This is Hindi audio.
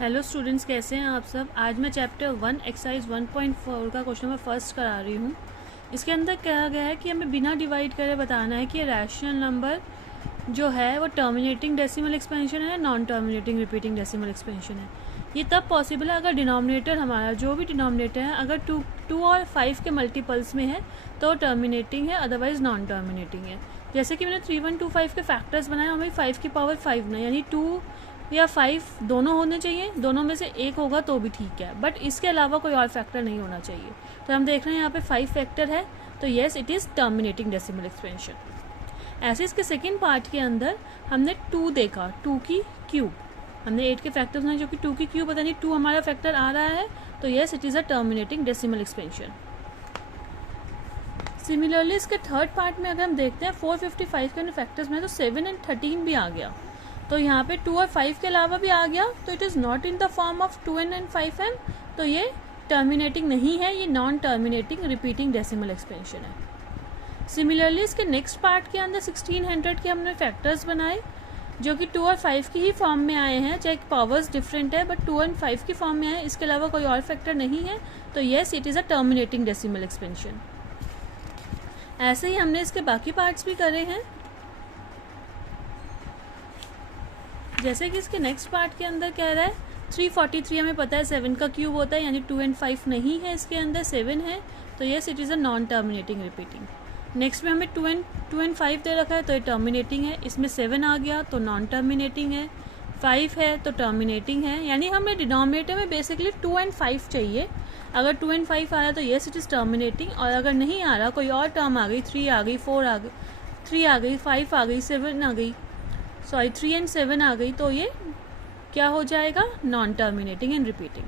हेलो स्टूडेंट्स, कैसे हैं आप सब। आज मैं चैप्टर 1 एक्सरसाइज 1.4 का क्वेश्चन नंबर फर्स्ट करा रही हूँ। इसके अंदर कहा गया है कि हमें बिना डिवाइड करे बताना है कि रैशनल नंबर जो है वो टर्मिनेटिंग डेसिमल एक्सपेंशन है, non terminating repeating decimal expansion है। ये तब पॉसिबल है अगर डिनोमिनेटर हमारा जो भी डिनोमिनेटर है अगर टू और 5 के मल्टीपल्स में है तो टर्मिनेटिंग है, अदरवाइज नॉन टर्मिनेटिंग है। जैसे कि मैंने 3125 के फैक्टर्स बनाए, हमें 5 की पावर 5 ना, यानी 2 या 5 दोनों होने चाहिए, दोनों में से एक होगा तो भी ठीक है, बट इसके अलावा कोई और फैक्टर नहीं होना चाहिए। तो हम देख रहे हैं यहाँ पे 5 फैक्टर है, तो yes it is terminating decimal expansion. ऐसे इसके सेकेंड पार्ट के अंदर हमने 2 देखा, 2 की क्यूब। हमने 8 के फैक्टर्स हैं जो कि 2 की क्यूब, पता नहीं 2 हमारा फैक्टर आ रहा है, तो yes it is a terminating decimal expansion. Similarly इसके थर्ड पार्ट में अगर हम देखते हैं 455 के फैक्टर्स में तो 7 एंड 13 भी आ गया, तो यहाँ पे 2 और 5 के अलावा भी आ गया, तो it is not in the form of 2n and 5n, तो ये टर्मिनेटिंग नहीं है, ये non terminating repeating decimal expansion है। सिमिलरली इसके नेक्स्ट पार्ट के अंदर 1600 के हमने फैक्टर्स बनाए जो कि 2 और 5 की ही फॉर्म में आए हैं, चाहे पावर्स डिफरेंट है बट 2 एंड 5 की फॉर्म में आए, इसके अलावा कोई और फैक्टर नहीं है, तो yes it is a terminating decimal expansion. ऐसे ही हमने इसके बाकी पार्ट्स भी करे हैं। जैसे कि इसके नेक्स्ट पार्ट के अंदर कह रहा है 343, हमें पता है 7 का क्यूब होता है, यानी 2 एंड 5 नहीं है, इसके अंदर 7 है, तो yes it is a non terminating repeating. Next में हमें 2 एंड 5 दे रखा है, तो ये टर्मिनेटिंग है, इसमें 7 आ गया तो नॉन टर्मिनेटिंग है, 5 है तो टर्मिनेटिंग है, यानी हमें डिनोमिनेटर में बेसिकली 2 एंड 5 चाहिए। अगर 2 एंड 5 आ रहा है तो येस इट इज़ टर्मिनेटिंग, और अगर नहीं आ रहा, कोई और टर्म आ गई, 3 आ गई, 4 आ गई, 3 आ गई, 5 आ गई, 7 आ गई, 3 एंड 7 आ गई, तो ये क्या हो जाएगा, नॉन टर्मिनेटिंग एंड रिपीटिंग।